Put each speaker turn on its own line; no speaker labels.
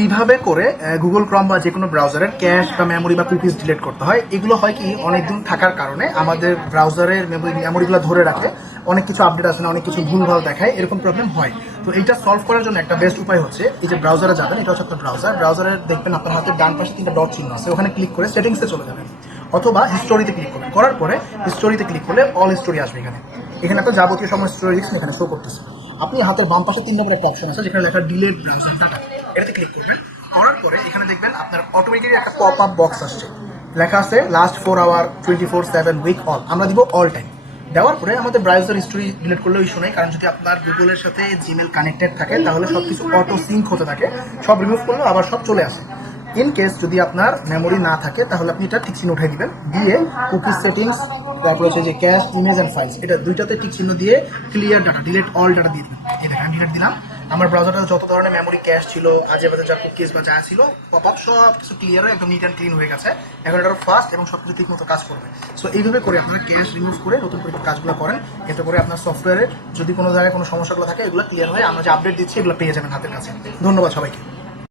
কীভাবে করে গুগল ক্রম বা যে কোনো ব্রাউজারের ক্যাশ বা মেমোরি বা কুকিজ ডিলিট করতে হয়, এগুলো হয় কি অনেক দিন থাকার কারণে আমাদের ব্রাউজারের মেমোরিগুলো ধরে রাখে অনেক কিছু আপডেট আসে না, অনেক কিছু ভুলভাল দেখায়, এরকম প্রবলেম হয়। তো এইটা সলভ করার জন্য একটা বেস্ট উপায় হচ্ছে, এই যে ব্রাউজারে যাবেন, এটা হচ্ছে আপনার ব্রাউজার ব্রাউজারে দেখবেন আপনার হাতে ডান পাশে তিনটা ডট চিহ্ন আছে, ওখানে ক্লিক করে সেটিংসে চলে যাবেন, অথবা হিস্টোরিতে ক্লিক করবেন, করার পরে হিস্টোরিতে ক্লিক করলে অল হিস্টোরি আসবে এখানে। এখানে আপনার যাবতীয় সময় স্টোরি এখানে শো করতেছে। আপনি হাতের বাম পাশে তিন নম্বর একটা অপশন আছে, যেখানে লেখা ডিলেট ব্রাউজার ডাটা এটাতে ক্লিক করবেন। করার পরে এখানে দেখবেন আপনার অটোমেটিক্যালি একটা পপ আপ বক্স আসছে। লেখা আছে last four hour twenty four seven week all আমরা দিব অল টাইম দেওয়ার পরে আমাদের ব্রাউজার হিস্টোরি ডিলিট করলেও ইস্যু নেই, কারণ যদি আপনার গুগলের সাথে জিমেল কানেক্টেড থাকে, তাহলে সব কিছু অটো সিঙ্ক হতে থাকে। সব রিমুভ করলেও আবার সব চলে আসে। ইন কেস যদি আপনার মেমোরি না থাকে, তাহলে আপনি এটা টিক চিহ্ন উঠাই দিবেন। দিয়ে কুকি সেটিংস তারপর হচ্ছে যে ক্যাশ ইমেজ অ্যান্ড ফাইলস এটা দুইটাতে টিক চিহ্ন দিয়ে clear data delete all data দিয়ে দিবেন। এই দেখেন ডিলিট দিলাম। আমার ব্রাউজারে যত ধরনের মেমোরি ক্যাশ ছিল আজে বাজে যা কুকিজ বা যা ছিল পপ আপ সব কিছু ক্লিয়ার হয়ে একদম নিট অ্যান্ড ক্লিন হয়ে গেছে। এখন এটা ফাস্ট এবং সব কিছু ঠিক মতো কাজ করবে। সো এইভাবে করে আপনারা ক্যাশ রিমুভ করে নতুন করে কাজগুলো করেন। এতে করে আপনার সফটওয়্যারে যদি কোনো জায়গায় কোনো সমস্যাগুলো থাকে, এগুলো ক্লিয়ার হয়ে আমরা যে আপডেট দিচ্ছি, এগুলো পেয়ে যাবেন হাতের কাছে। ধন্যবাদ সবাইকে।